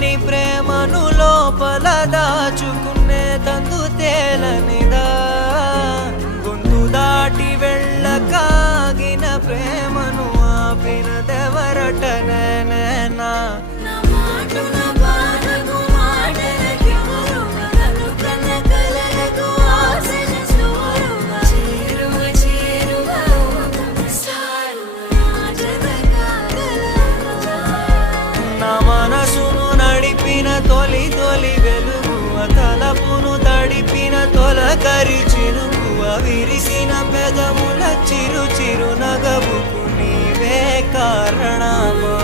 తెలియని ప్రేమను లోపల దాచుకునే తందు తేలనిదా గొంతు దాటి వెళ్ళకాగిన ప్రేమను ఆపినదెవరటనేనా మనసును నడిపిన తొలి తొలి వెలుగువ తలపును తడిపిన తొలకరి చిరుకువ విరిసిన పెదముల చిరు చిరు నగవుకు నీవే కారణమా